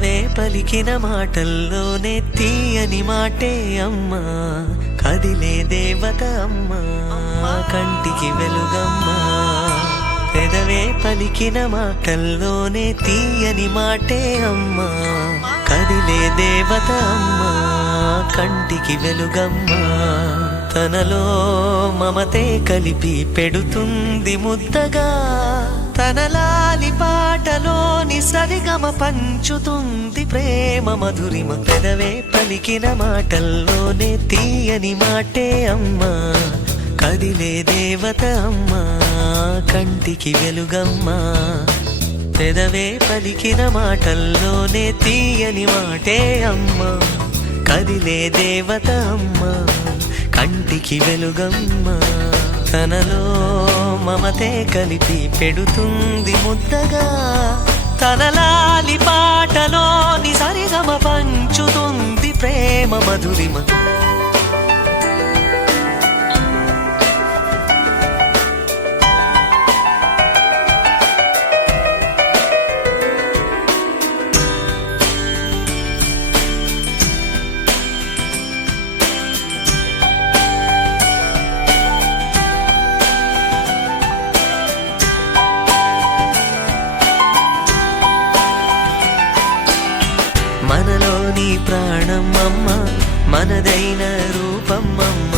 పెదవే పలికిన మాటల్లోనే తీయని మాటే అమ్మా, కదిలే దేవత అమ్మా, కంటికి వెలుగమ్మా. పెదవే పలికిన మాటల్లోనే తీయని మాటే అమ్మా, కదిలే దేవత అమ్మా, కంటికి వెలుగమ్మా. తనలో మమతే కలిపి పెడుతుంది ముద్దగా, తన లాలి పాటలోని సరిగమ పంచుతుంది ప్రేమ మధురిమ. పెదవే పలికిన మాటల్లోనే తీయని మాటే అమ్మా, కదిలే దేవత అమ్మా, కంటికి వెలుగమ్మా. పెదవే పలికిన మాటల్లోనే తీయని మాటే అమ్మా, కదిలే దేవత అమ్మా, కంటికి వెలుగమ్మా. తనలో మమతే కలిపి పెడుతుంది ముద్దగా, తన లాలి పాటలోని సరిగమ పంచుతుంది ప్రేమ మధురిమ. మనలోని ప్రాణం అమ్మ, మనదైన రూపం అమ్మ,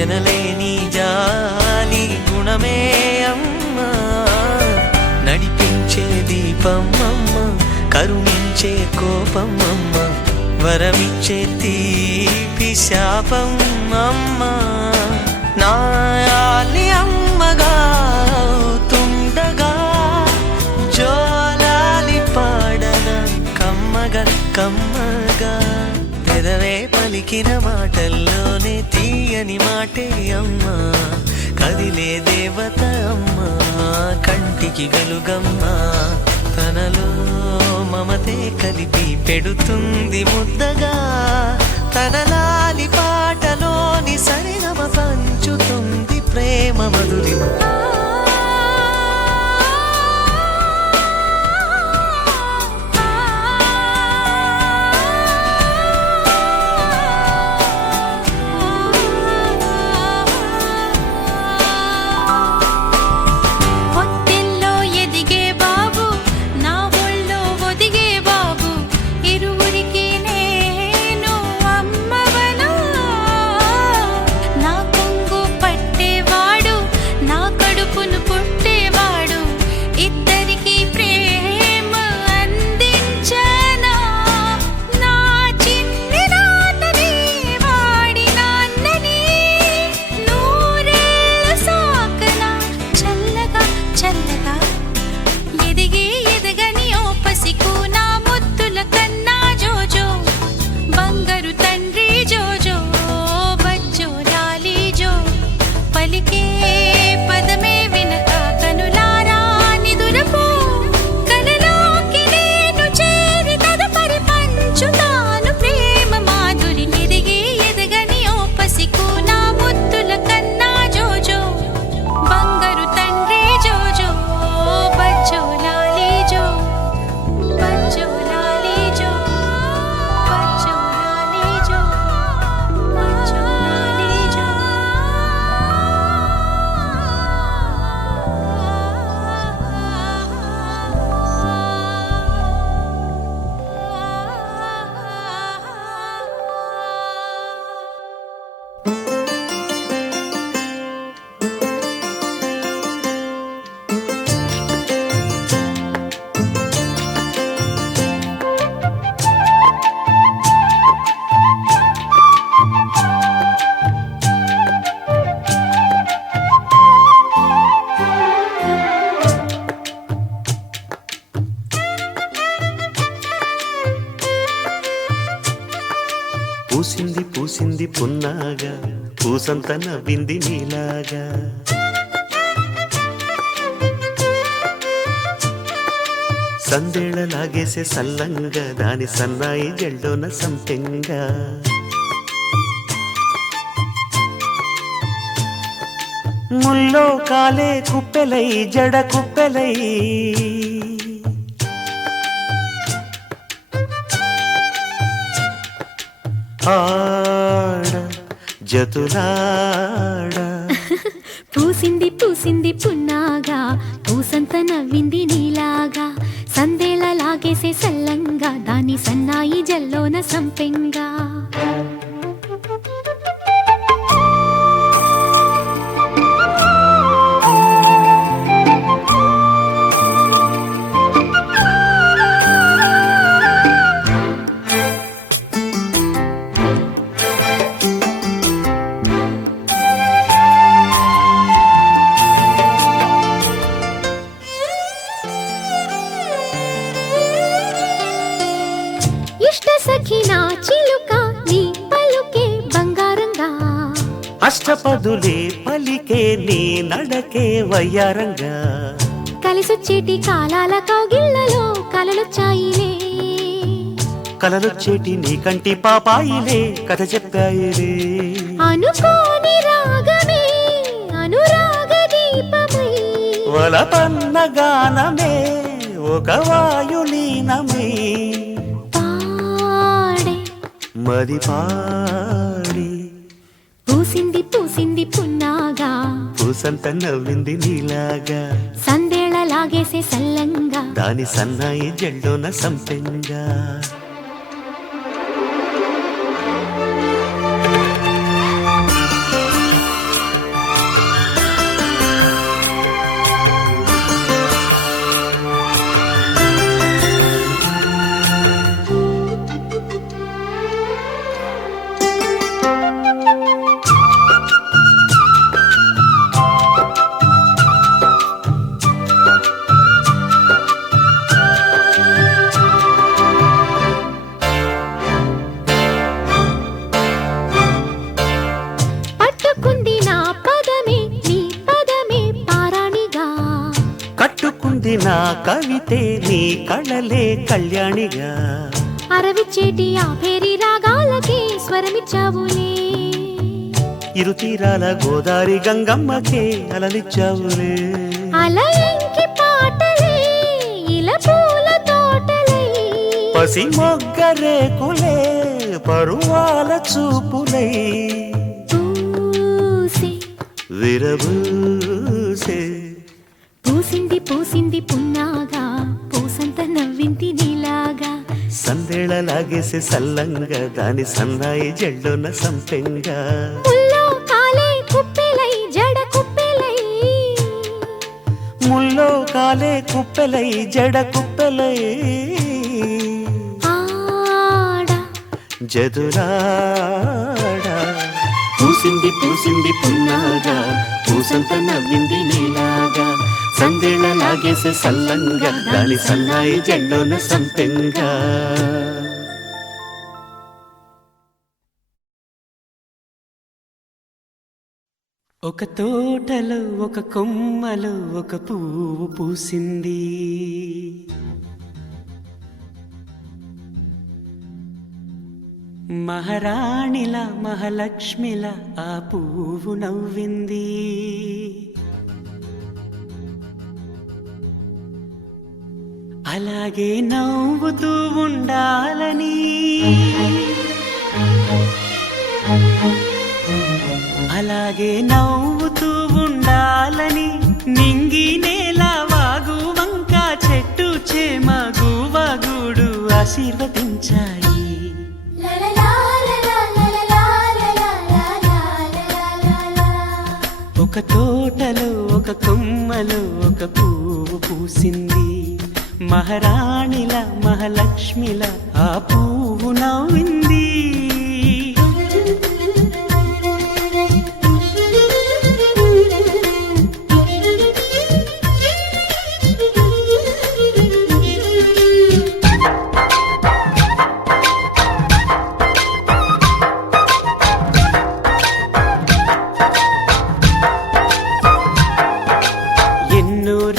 ఎనలేని జాలి గుణమే అమ్మ. నడిపించే దీపం అమ్మ, కరుణించే కోపం అమ్మ, వరమిచ్చే తీపి శాపం అమ్మ. నాయాలి అమ్మగా తుండగా, జోలాలి పాడన కమ్మగా కమ్మగా. పెదవే పలికిన మాటల్లోనే తీయని మాటే అమ్మా, కదిలే దేవత అమ్మా, కంటికి వెలుగమ్మా. తనలో మమతే కలిపి పెడుతుంది ముద్దగా, తన లాలి పాటలోని సరిగమ పంచుతుంది ప్రేమ మధురిమ. పూసింది పూసింది పున్నాగా, పూసంత నవ్వింది నీలాగా. సందేళ లాగేసే సల్లంగా, దాని సన్నాయి జల్లోన సంపెంగా. ముల్లో కాలే కుప్పెలై జడ కుప్పెలై, ఆడ జతులాడ పూసింది పూసింది పున్నాగా పూసంత నవ్వింది నీలాగా సందేళ లాగేసే సల్లంగా దాని సన్నాయి జల్లోన సంపెంగా సఖినా చిలుక నీ పలుకే బంగారంగా అష్టపదులే పలికే నీ నడకే వయ్యారంగా కలిసొచ్చేటి కాలాల కౌగిళ్లలో కలలొచ్చాయిలే కలలొచ్చేటి నీ కంటి పాపాయిలే కథ చెప్పాయిలే అనుకోని రాగమే అనురాగ దీపమై వలపన్న గానమే ఒక వాయులీనమే మది పాడి పూసింది పూసింది పున్నాగా పూసంత నవ్వింది నీలాగా సందేళ లాగేసే సల్లంగా దాని సన్నాయి జల్లోన సంపెంగా కట్టుకుంది నా కవితే నీ కళలే కళ్యాణిగా అరవిచ్చేటి ఆ పేరి రాగాలకి స్వరమిచ్చావులే ఇరు తీరాల గోదారి గంగమ్మకే అలనిచ్చావులే అలయంకి పాటలే ఇలా పూల తోటలే పసి మొగ్గ రేకులే పరువాల చూపులై పూసి విరబూసే పూసింది పూసింది పున్నాగా పూసంత నవ్వింది నీలాగా సందేళ లాగేసే సల్లంగా దాని సన్నాయి జల్లోన సంపెంగా ముల్లో కాలే కుప్పెలై జడ కుప్పెలై ముల్లో కాలే కుప్పెలై జడ కుప్పెలై ఆడ జదులాడ పూసింది పూసింది పున్నాగా పూసంత నవ్వింది నీలాగా సందేళ లాగేసే సల్లంగా దాని సన్నాయి జల్లోన సంపెంగా ఒక తోటలో ఒక కొమ్మలో ఒక పువ్వు పూసింది మహారాణిల మహాలక్ష్మిల ఆ పువ్వు నవ్వింది అలాగే నవ్వుతూ ఉండాలని అలాగే నవ్వుతూ ఉండాలని నింగి నేల వాగు వంక చెట్టు చేమ గువగుడు ఆశీర్వదించాయి ఒక తోటలో ఒక కొమ్మలో ఒక పువ్వు పూసింది మహారాణిల మహాలక్ష్మిల ఆ పువ్వు నవ్వింది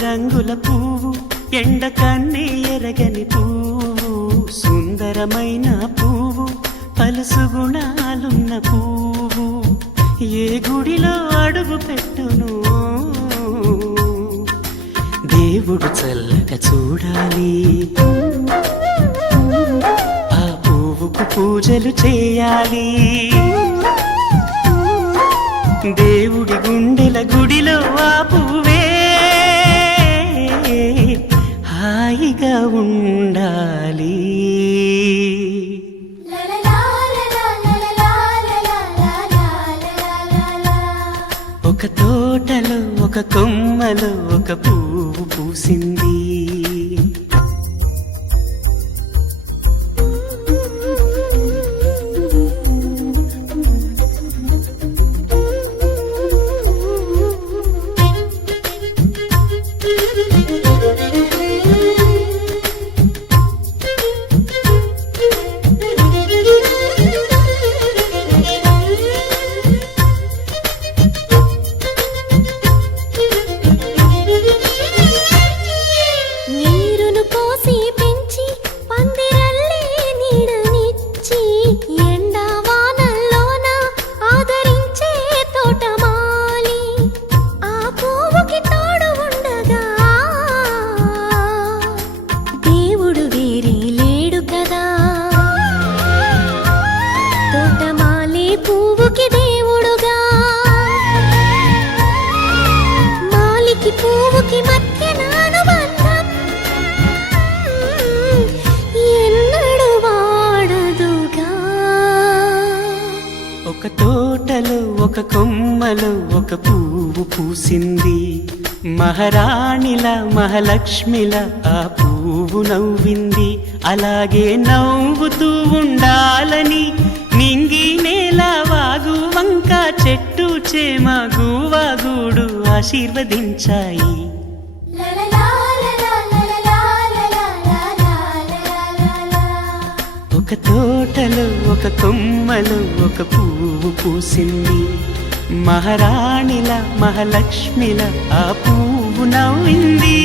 రంగుల పువ్వు ఎండ కన్నే ఎరగని పువ్వు సుందరమైన పువ్వు పలుసు గుణాలున్న పువ్వు ఏ గుడిలో అడుగు పెట్టును దేవుడు చల్లగా చూడాలి ఆ పువ్వు పువ్వుకు పూజలు చేయాలి. దేవుడి గుండెల గుడిలో ఆ పువ్వే హాయిగా ఉండాలి. ఒక తోటలో ఒక కొమ్మలో ఒక పువ్వు పూసింది. నీరును పోసి పెంచి పందిరల్లే నీడనిచ్చి ఎండా వానల్లోన ఆదరించే తోటమాలి ఆ పువ్వుకి తోడు ఉండగా దేవుడు వేరే లేడు కదా. తోటమాలి పువ్వుకి దేవుడుగా మాలికి పువ్వుకి మధ్యన అనుబంధం ఎన్నడు వాడదుగా. ఒక తోటలో ఒక కొమ్మలో ఒక పువ్వు పూసింది. మహారాణిలా మహాలక్ష్మిలా ఆ పువ్వు నవ్వింది. అలాగే నవ్వుతూ ఉండాలని నింగి నేల వాగు వంక చెట్టు చేమ గువాగూడు ఆశీర్వదించాయి. ఒక తోటలో ఒక కొమ్మలో ఒక పువ్వు పూసింది. మహారాణిలా మహాలక్ష్మిలా ఆ పువ్వు నవ్వింది.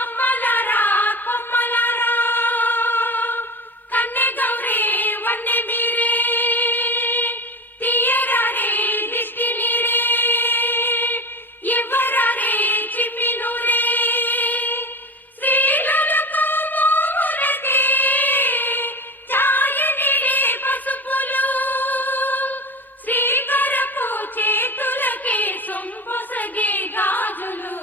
అమ్మలారా కొమ్మలారా కన్నె గౌరే వన్నె మీరే తీయరారే దిష్టి నీరే ఇవ్వరారే చిమ్మి నూరే శ్రీలకు మోమునకే ఛాయనిలే పసుపులు శ్రీకరపు చేతులకే సొంపొసగే గాజులు.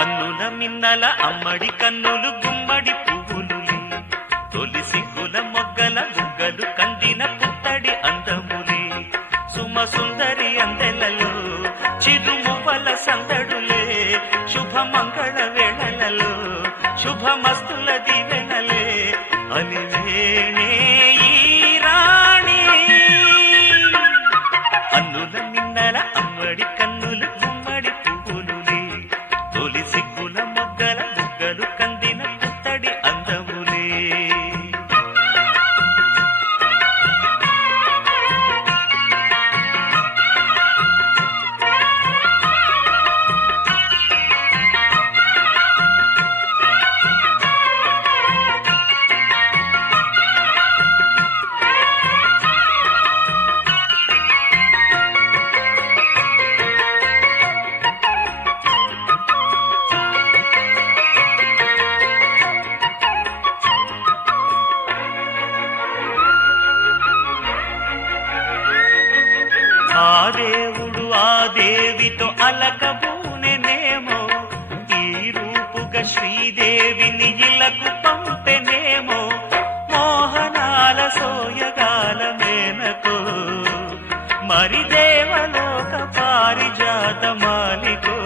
అన్నుల మిన్నల అమ్మడి కన్నులు గుమ్మడి పువ్వులులే. తొలి సిగ్గుల మొగ్గల బుగ్గలు కందిన పుత్తడి అందములే. సుమ సుందరి అందెలలో చిరుమువ్వల సందడులే. శుభ మంగళ వేళలలో శుభమస్తుల దివెనలే. అలివేణే ఈ రాణి. అన్నుల మిన్నల అమ్మడి కన్నులు గుమ్మడి పువ్వులులే. తొలి సిగ్గుల మొగ్గల బుగ్గలు కందిన పుత్తడి అందములే. ఆ దేవుడు ఆ దేవితో అలకబూనెనేమో. ఈ రూపుగా శ్రీదేవిని ఇలకు పంపెనేమో. మోహనాల సోయగాల మేనకో మరి దేవలోక పారిజాత మాలికో.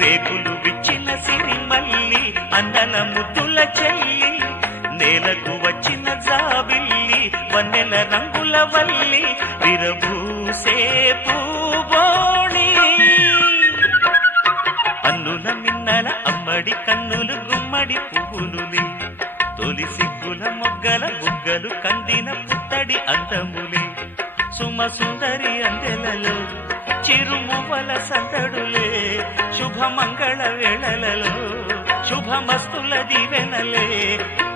రేకులు విచ్చిన సిరిమల్లి అందల ముద్దుల చెల్లి. నేలకు వచ్చిన జాబిల్లి వన్నెల రంగుల వల్లి విరబూసే పూబోణి. అన్నుల మిన్నల అమ్మడి కన్నులు గుమ్మడి పువ్వులులే. తొలి సిగ్గుల మొగ్గల బుగ్గలు కందిన పుత్తడి అందములే. సుమ సుందరి అందెలలో చిరుమువల సందడులే శుభమంగళ వేళలలో శుభమస్తుల దీవెనలే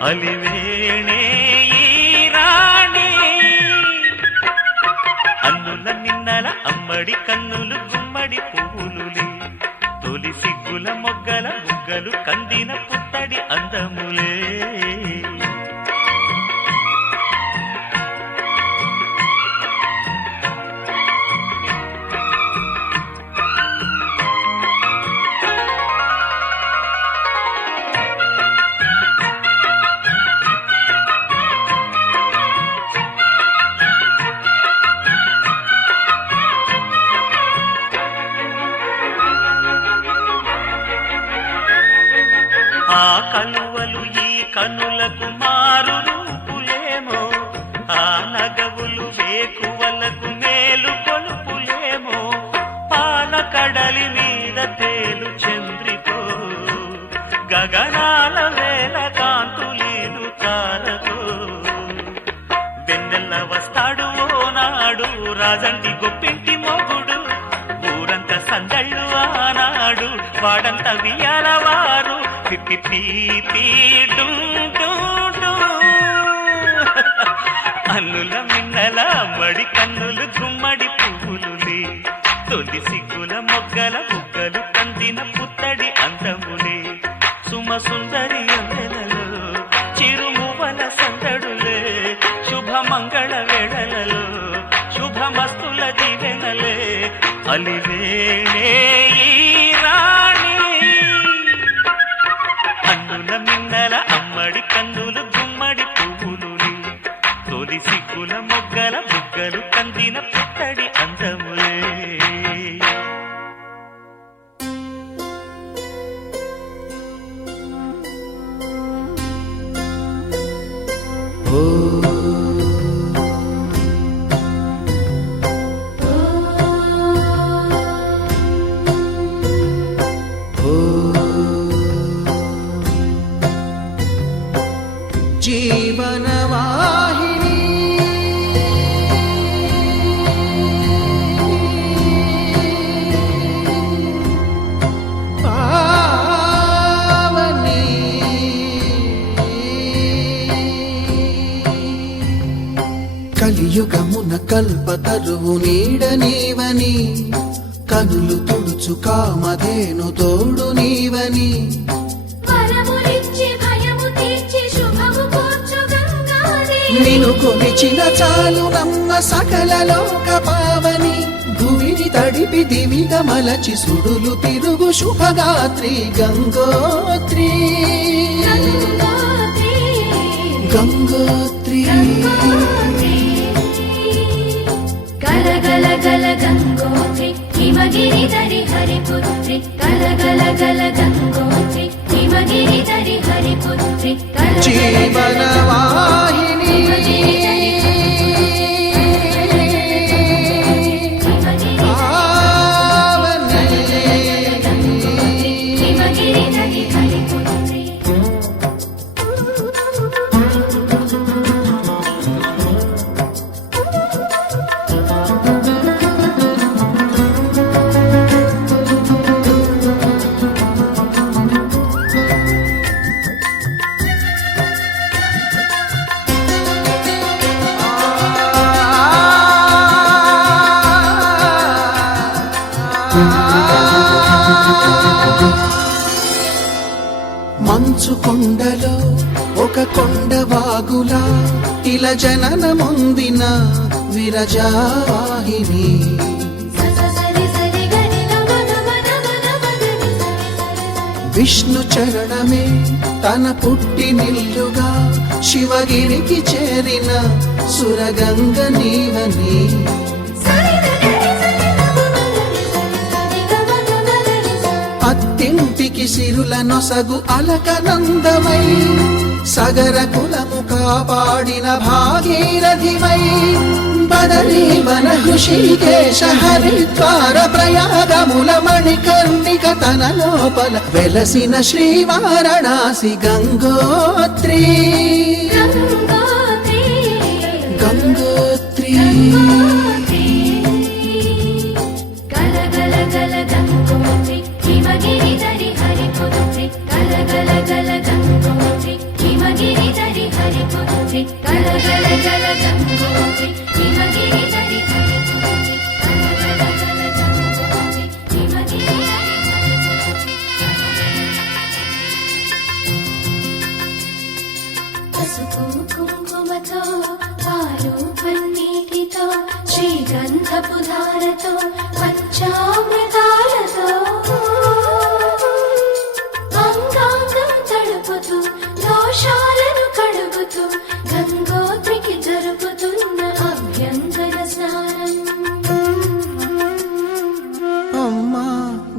అలివేణే ఈ రాణి అన్నుల మిన్నల అమ్మడి కన్నులు గుమ్మడి పువ్వులులే తొలి సిగ్గుల మొగ్గల బుగ్గలు కందిన పుత్తడి అందములే ఆ కలువలు ఈ కనులకు మారు రూపులేమో ఆ నగవులు వేకువలకు మేలు కొలుపులేమో పాల కడలి మీద తేలు చంద్రితో గగనాల వేల కాంతులీలు తారతో వెన్నెల్ల వస్తాడు ఓనాడు రాజంటి గొప్పింటి మొగుడు ఊరంత సందళ్ళు ఆనాడు వాడంత వియాలవారు అన్నుల మిన్నల మడి కన్నులు గుమ్మడి పువ్వులులే తొలి సిగ్గుల మొగ్గల బుగ్గలు కందిన పుత్తడి అందములే సుమ సుందరి అందెలలో చిరుమువల సందడులే శుభమంగళ వేళలలో శుభమస్తుల దీవెనలే అలివేణే ఈ రాణి అన్నుల మిన్నల అమ్మడి కన్నులు గుమ్మడి పువ్వులుని తొలి సిగ్గుల మొగ్గల బుగ్గలు కందిన పుత్తడి అందములే జీవనవాహిని పావని కలియుగమున కల్పతరువు నీడనీవని కనులు తుడుచు కామధేను తోడు నీవని నిను కొలిచిన చాలు నమ్మ సకల లోక పావని భూమిని తడిపి దివిగా మలచి సుడులు తిరుగు శుభగాత్రి గంగోత్రి గంగోత్రి గల గల గల గంగోత్రి హిమగిరి దరి హరిపుత్రి గల గల గల గంగోత్రి హిమగిరి దరి హరిపుత్రి జీవనవాహిని హిమగిరి దరి హరిపుత్రి మంచు కొండలో ఒక కొండ వాగులా ఇలా జననముందిన విరజావాహిని విష్ణు చరణమే తన పుట్టినిల్లుగా శివగిరికి చేరిన సురగంగ నీవని అత్తింటికి సిరుల నొసగు అలకనందమై సగర కులము కాపాడిన భాగీరథివై బదరీవన హృషికేశ హరిద్వార ప్రయాగముల మణికర్ణిక తన లోపల వెలసిన శ్రీవారణాసి గంగోత్రి గంగోత్రి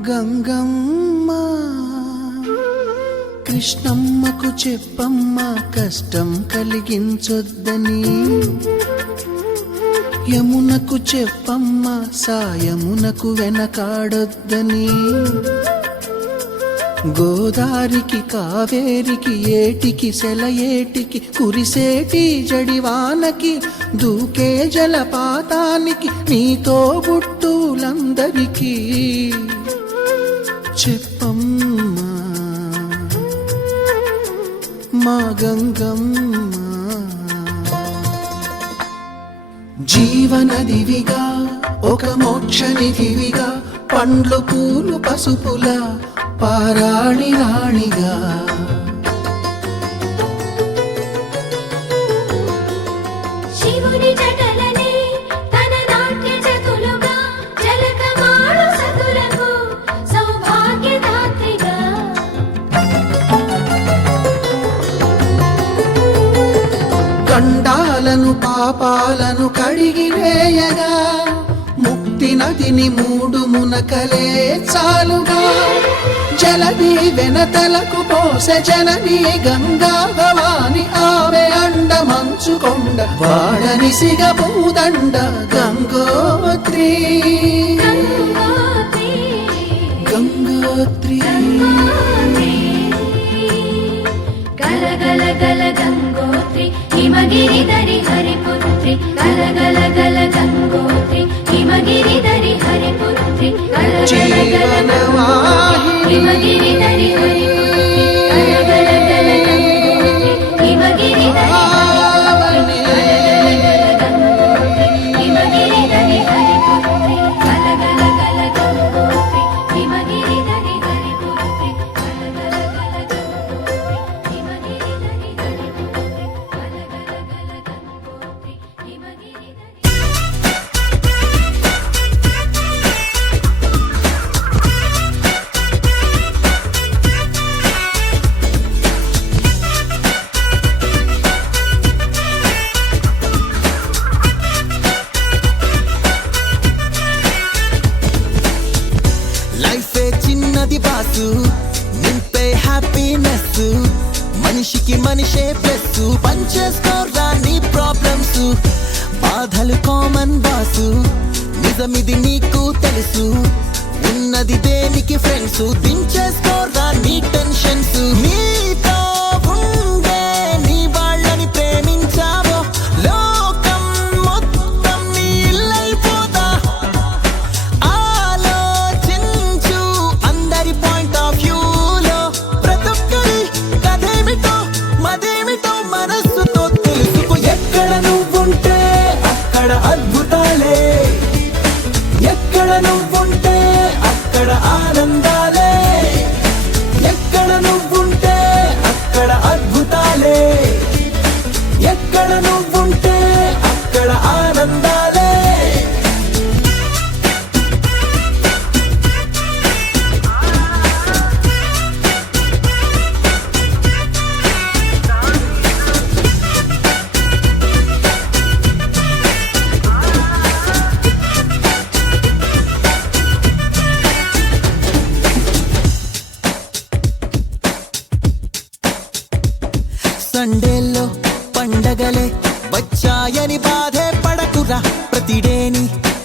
గంగమ్మ కృష్ణమ్మకు చెప్పమ్మ కష్టం కలిగించొద్దని, యమునకు చెప్పమ్మ సాయమునకు వెనకాడొద్దని, గోదారికి కావేరికి ఏటికి సెలయేటికి కురిసేటి జడివానకి దూకే జలపాతానికి నీతో బుట్టులందరికీ చెప్పమ్మా మా గంగమ్మ. జీవనదివిగా ఒక మోక్షనిధివిగా పండ్లు పూలు పసుపుల పారాణి రాణిగా, శివుని జటలనే తన నాట్య చతులుగా జలకమాడు సతులకు సౌభాగ్యదాత్రిగా, గండాలను పాపాలను కడిగివేయగా ముక్తి నదిని మూడు మునకలే చాలుగా, జలది వెనతలకు పోసె జనని గంగా భవాని ఆమె అండ మంచుకొండ వాడని సిగ పూదండ గంగోత్రి గంగోత్రి గంగోత్రి గల గల గల గంగోత్రి హిమగిరిధరి హరిపుత్రి, గల గల గల గంగోత్రి హిమగిరిధరి హరిపుత్రి, గల గల గల గంగోత్రి హిమగిరిధరి హరిపుత్రి, గల గల గల గంగోత్రి హిమగిరిధరి హరిపుత్రి, గల గల గల గంగోత్రి హిమగిరిధరి హరిపుత్రి, గల గల గల గంగోత్రి హిమగిరిధరి హరిపుత్రి, గల గల గల గంగోత్రి హిమగిరిధరి లైఫే చిన్నది బాసు నింపే హ్యాపీనెస్, మనిషికి మనిషే ప్లస్, పంచేసుకోరా నీ ప్రాబ్లమ్స్, బాధలు కామన్ బాసు నిజమిది నీకు తెలుసు, ఉన్నది దేనికి ఫ్రెండ్స్, దించేసుకోరా నీ టెన్షన్స్, నీతో ఉండే నీ వాళ్ళని ప్రేమించావో లోకం మొత్తం నీ ఇల్లైపోతా, ఆలోచించు అందరి పాయింట్ ఆఫ్ వ్యూలో, ప్రతొక్కరి కథేమిటో మదేమిటో మనస్సుతో తెలుసుకో, ఎక్కడ నువ్వుంటే అక్కడ అద్భుతాలే, ఎక్కడ నువ్వుంటే అక్కడ ఆనందాలే, ఎక్కడ నువ్వుంటే అక్కడ అద్భుతాలే, ఎక్కడ నువ్వుంటే అక్కడ ఆనందాలే. సండేల్లో పండగలే వచ్చాయని బాధే పడకురా, ప్రతిడేని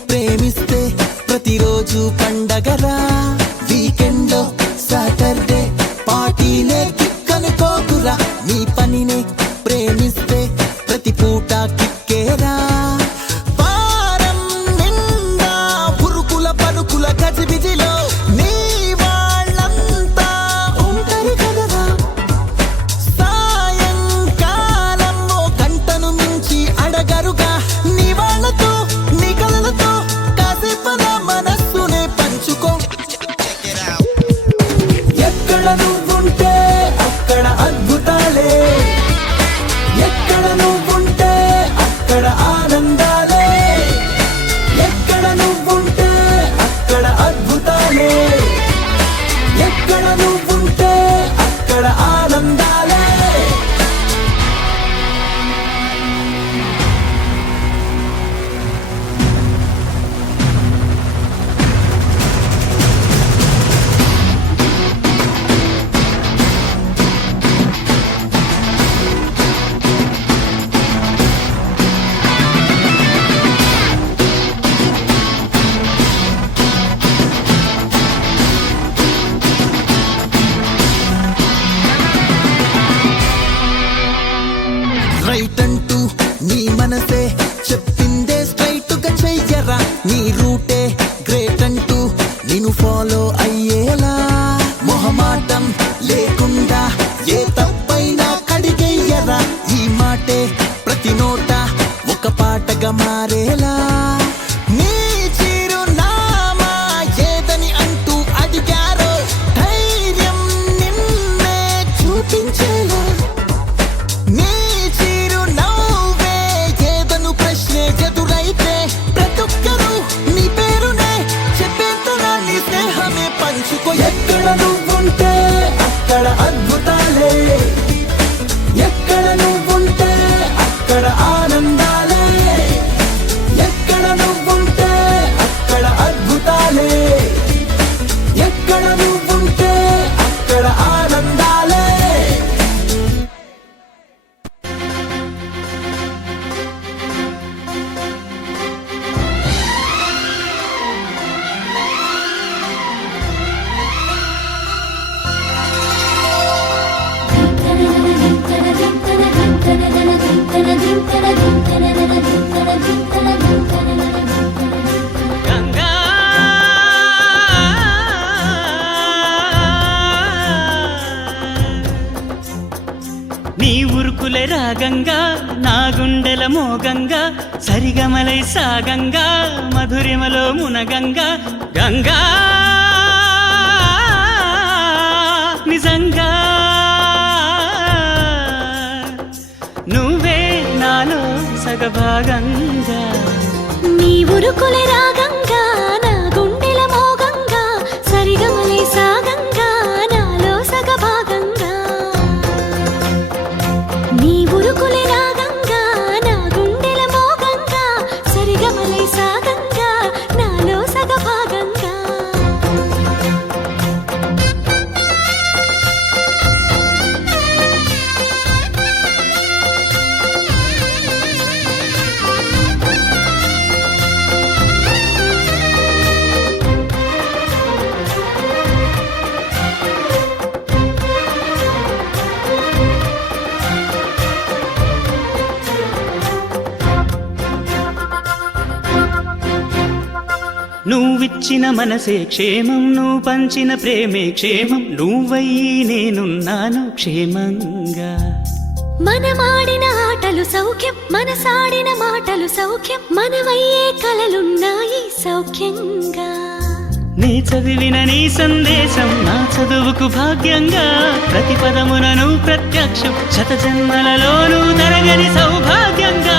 ప్రేమిస్తే ప్రతిరోజు పండగరా, వీకెండ్లో సాటర్డే పార్టీలే కిక్కనుకోకురా, నీ పనినే ప్రేమిస్తే ప్రతి పూట కిక్కేరా, వారం నిండా పురుకుల పరుకుల గజిబిజిలో నీ వాళ్ళంతా ఉంటారు కదరా, సాయంకాలము గంటను మించి అడగరుగా, నీ వాళ్ళతో నీ కలలతో కాసేపన మనస్సునే పంచుకో, ఎక్కడ నువ్వుంటే అక్కడ అద్భుతాలే, ఎక్కడ నువ్వుంటే అక్కడ ఆనందాలే, ఎక్కడ నువ్వుంటే అక్కడ నిన్ను ఫాలో అయ్యేలా మొహమాటం లేకుండా ఏ తప్పైనా కడిగేయరా ఈ మాటే ప్రతి నోట ఒక పాటగా మారేలా నీ చిరునామా ఏదని అంటూ అడిగారో ధైర్యం నిన్నే చూపించేలా నీ చిరునవ్వే ఏదను ప్రశ్నే ఎదురైతే ప్రతొక్కరు నీ పేరునే చెప్పేంతనా నీ స్నేహమే పంచుకో ఎక్కడ నువ్వుంటే అక్కడ అద్భుతాలే ఎక్కడ నువ్వుంటే అక్కడ ఆనందాలే ఎక్కడ నువ్వుంటే అక్కడ అద్భుతాలే ఎక్కడ నువ్వుంటే అక్కడ ఆనందాలే గంగా నీ ఉరుకులే రాగంగా నా గుండెల మోగంగా సరిగమలై సాగంగా మధురిమలో మునగంగా గంగా నిజంగా నువ్వే నాలో సగభాగంగా నీ ఉరుకులే రాగంగా నా గుండెల మోగంగా సరిగమలే సాగంగా నాలో సగభాగంగా నీ ఉరుకులే రాగంగా నా గుండెల మోగంగా సరిగమలే సాగంగా నాలో సగభాగంగా నువ్విచ్చిన మనసే క్షేమం నువ్వు పంచిన ప్రేమే క్షేమం నువ్వయ్యి నేనున్నాను క్షేమంగా మనమాడిన ఆటలు సౌఖ్యం మనసాడిన మాటలు సౌఖ్యం మనమయ్యే కలలున్నాయి సౌఖ్యంగా నీ చదివిన నీ సందేశం నా చదువుకు భాగ్యంగా ప్రతి పదమునను ప్రత్యక్షం శత జన్మలలోనూ తరగని సౌభాగ్యంగా